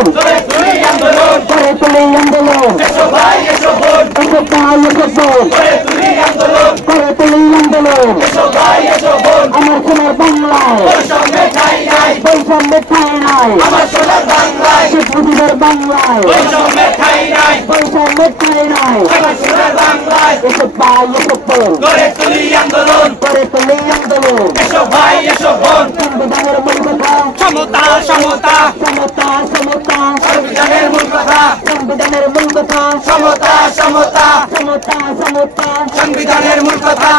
আন্দোলন করে তুলি আন্দোলন এসো ভাই এসো বোন করে তুলি আন্দোলন এসো ভাই এসো বোন আমার সোনার বাংলায় বৈষম্যের ঠাঁই নাই বৈষম্যের ঠাঁই নাই আমার সোনার বাংলায় শেখ মুজিবের বাংলায় বৈষম্যের ঠাঁই নাই বৈষম্যের ঠাঁই নাই আমার সোনার বাংলায় এসব ভাই এসব বোন করে তুলি আন্দোলন এসো ভাই এসো বোন সংবিধানের মূল কথা সমতা সমতা সমতা সমতা সংবিধানের মূল কথা সংবিধানের মূল কথা সমতা সমতা সমতা সমতা সংবিধানের মূল কথা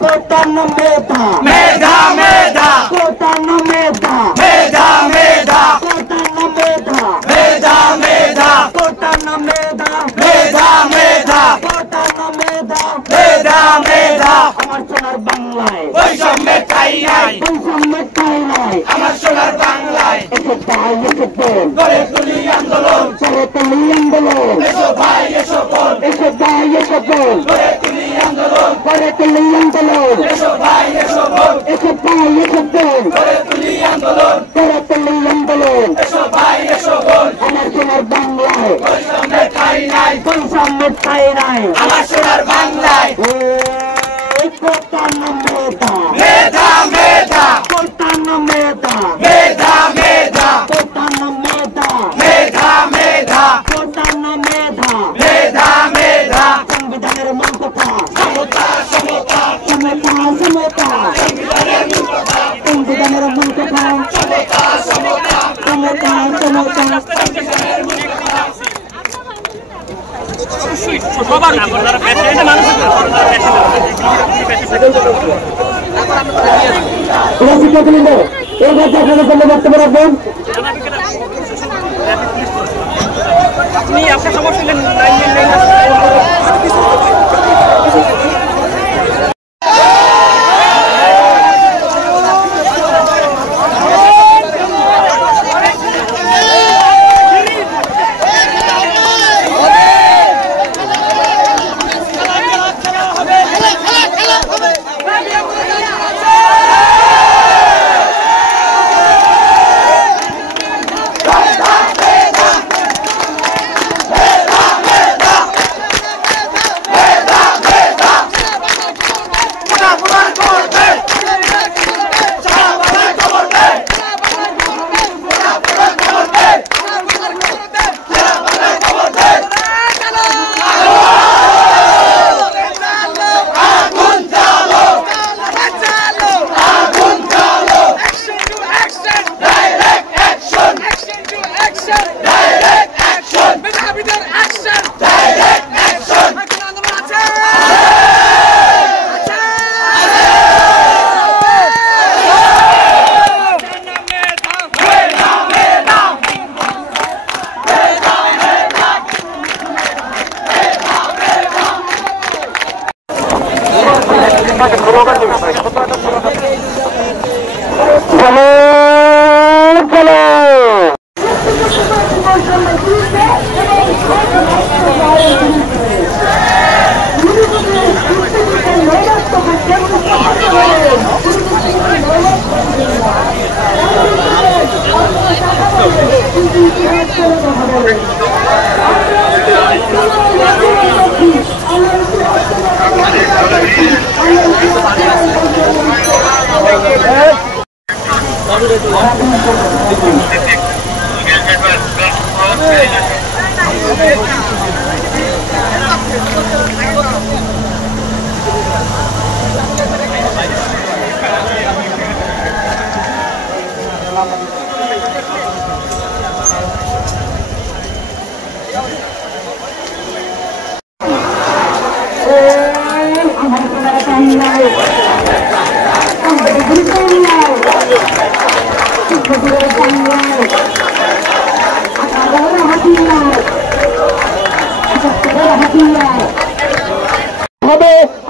কোটানো মেধা মেধা মেধা কোটানো মেধা মেধা মেধা কোটানো মেধা মেধা মেধা কোটানো মেধা মেধা মেধা কোটানো মেধা মেধা মেধা আমার সোনার বাংলায় বৈষম্যের ঠাঁই নাই বৈষম্যের ঠাঁই নাই আমার সোনার বাংলায় এসব ভাই এসব বোন করে তুলি আন্দোলন করে তুলি আন্দোলন এসো ভাই এসো বোন এসব ভাই এসব বোন করে তুলি আন্দোলন করে তুলি আন্দোলন এসো ভাই এসো বোন এসব ভাই এসব বোন করে তুলি আন্দোলন করে তুলি আন্দোলন এসো ভাই এসো বোন আমার সোনার বাংলায় বৈষম্যের ঠাঁই নাই বৈষম্যের ঠাঁই নাই আমার সোনার বাংলায় কোটানো মেধা মেধা মেধা কোটানো মেধা মেধা মেধা কোটানো মেধা মেধা মেধা কোটানো মেধা মেধা মেধা সংবিধানের মূল কথা সমতা সমতা সমতা সমতা সংবিধানের মূল কথা সমতা সমতা সমতা সমতা সবার না যারা প্রেসিডেন্ট মানুষ বক্তব্য রাখবেন আপনি আপনার সমস্যা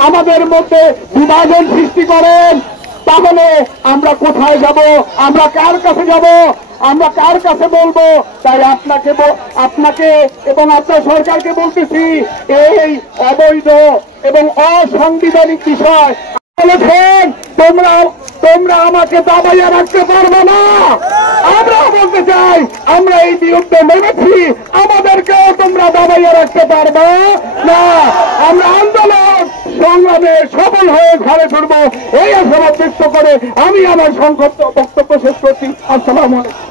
আমাদের মধ্যে বিভাজন সৃষ্টি করেন, তাহলে আমরা কোথায় যাব, আমরা কার কাছে যাব, আমরা কার কাছে বলবো? তাই আপনাকে এবং আপনার সরকারকে বলতেছি, এই অবৈধ এবং অসাংবিধানিক বিষয় বলেছেন, তোমরা আমাকে দাবাইয়া রাখতে পারবে না। আমরা বলতে চাই, আমরা এই যুদ্ধে নেমেছি, আমাদেরকেও তোমরা দাবাইয়া রাখতে পারবে না। আমরা আন্দোলন সংগ্রামে সফল হয়ে ঘরে ফিরবো, এই আশাবাদ ব্যক্ত করে আমি আমার সংক্ষিপ্ত বক্তব্য শেষ করছি। আসসালামু আলাইকুম।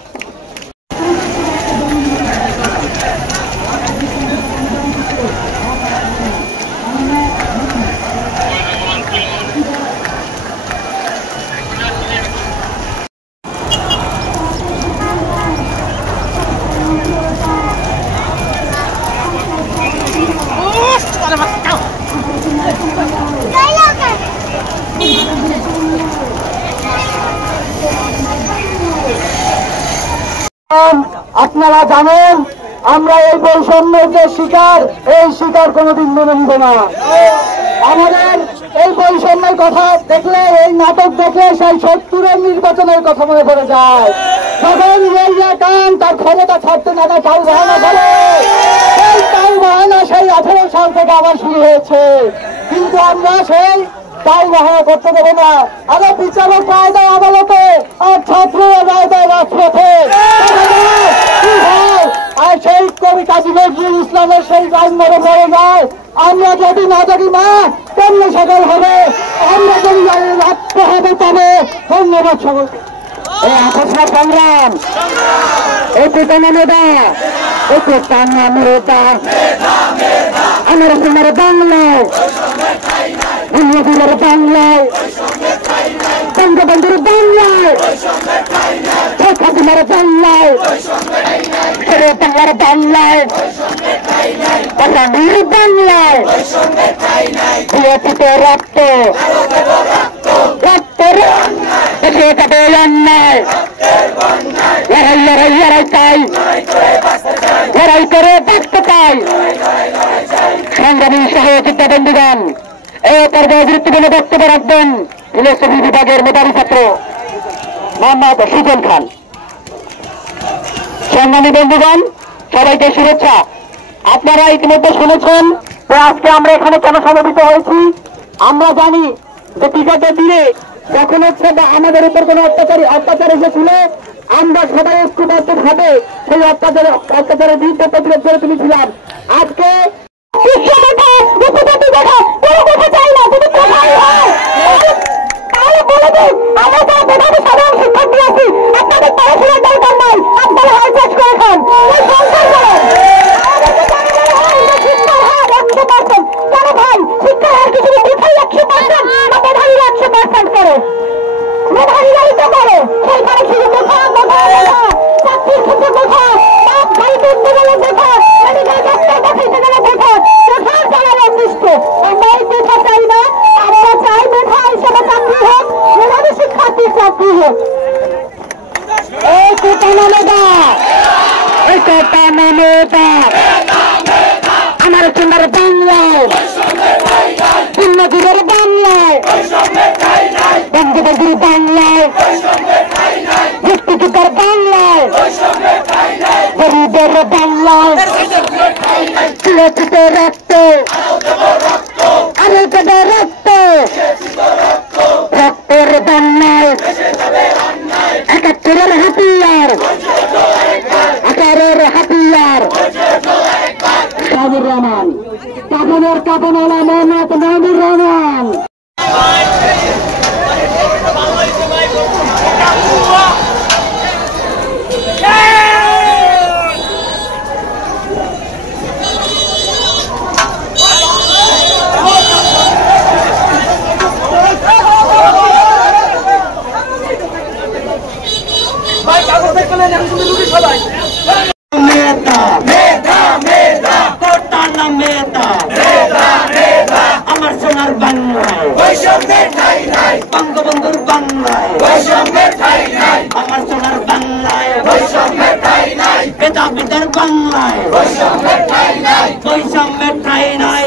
আপনারা জানেন আমরা এই বৈষম্যের যে শিকার, এই শিকার কোনোদিন মেনে নিব না। আমাদের এই বৈষম্যের কথা দেখলে, এই নাটক দেখলে সেই 70-এর নির্বাচনের কথা মনে পড়ে যায়, যখন রেলওয়ে কান তার ক্ষমতা ছাড়তে না চাল বাহানা করে। সেই চাল বাহানা সেই 18 সাল থেকে আবার শুরু হয়েছে, কিন্তু আমরা সেই চাল বাহানা করতে দেবো না। আরে বিচারক রায় দেয় আদালতে, আর ছাত্ররা রায় দেয় রাজপথে। আর সেই কবি কাজী নজরুল ইসলামের সেই রায় মরে মরে যায়। আমরা যদি না জানি না তেমনি সকাল হবে, আমরা যদি রাখতে হবে তবে। ধন্যবাদ সকলকে। এই আকর্ষণ সংগ্রাম, এই পিতানা মেধা, এই পিতানা মেধা আমার তোমার বাংলায়, বাংলাদেশের বাংলায়, বঙ্গবন্ধুর বাংলায়, শেখ হাসিনার বাংলায়, শেরে বাংলার বাংলায়, বাংলার বাংলায় দিয়েছে রক্ত, রক্তের দেশে কাটে অন্যায়, লড়াই লড়াই লড়াই চাই, লড়াই করে বাঁচতে চাই। সংগ্রামী সহযোদ্ধা বন্ধুগণ, এই পর্যায়ে গুরুত্বপূর্ণ বক্তব্য রাখবেন ফিলোসফি বিভাগের মেধাবী ছাত্র মোহাম্মদ সুজন খান। সংগ্রামী বন্ধুগণ, সবাইকে শুভেচ্ছা। আপনারা ইতিমধ্যে শুনেছেন যে আজকে আমরা এখানে কেন সমবেত হয়েছি। আমরা জানি যে বিগত দিনে যখন হচ্ছে আমাদের উপর কোনো অত্যাচার এসেছিল, আমরা সবাই ঐক্যবদ্ধ ভাবে সেই অত্যাচারের বিরুদ্ধে প্রতিরোধ করে তুলেছিলাম। আজকে আমার সোনার বাংলায়, নদীর বাংলায়, বঙ্গবন্ধুর বাংলায়, মুক্তিযোদ্ধার বাংলায়, গরিবের বাংলায়, রক্ত আরে দেবে রক্ত, রক্তের বাংলায় 71-এর হাতিয়ার, 18-এর হাতিয়ার শাহুর রহমান, কাপনের কাপনওয়ালা মোহাম্মদ নাহিদুর রহমান। আমার সোনার বাংলায় বঙ্গবন্ধুর বাংলায়, আমার সোনার বাংলায় মেধাবীদের বাংলায় বৈষম্যের ঠাঁই নাই।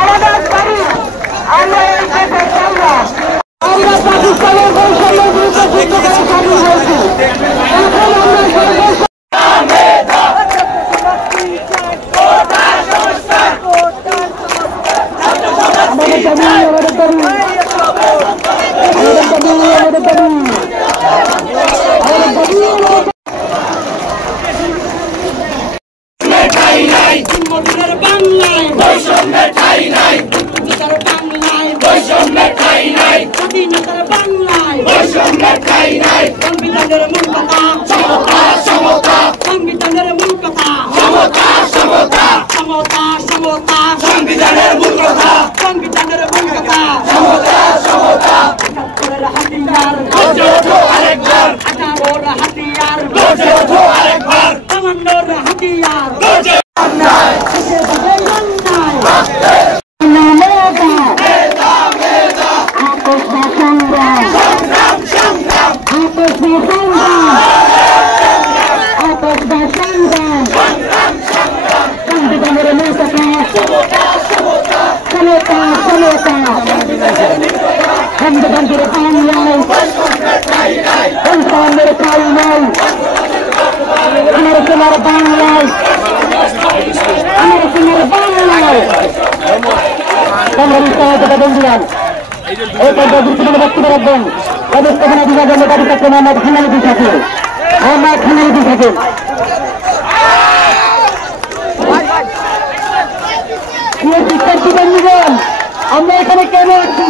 আমাদের বাড়ি আমরা এই দেশের আমরা পাকিস্তানের বৈষম্যের বিরুদ্ধে যুদ্ধ করে স্বাধীন হয়েছে। এখন আমরা সেই বৈষম্যের ঠাঁই নাই, বৈষম্যের ঠাঁই নাই, স্বাধীনতার বাংলায় বৈষম্যের ঠাঁই নাই, সংবিধানের মূল কথা সমতা সমতা, সংবিধানের মূল কথা সমতা সমতা, সমতা সমতা, সংবিধানের মূল কথা সংবিধানের মূল কথা সমতা সমতা, ৭৮-এর হাতিয়ার গর্জে ওঠো আরেকবার, ১৮-র হাতিয়ার গর্জে ওঠো আরেকবার, কমান্ডোর হাতিয়ার গর্জে অন্যায় শিক্ষার্থী বন্ধুগণ, আমরা এখানে কেন আছি?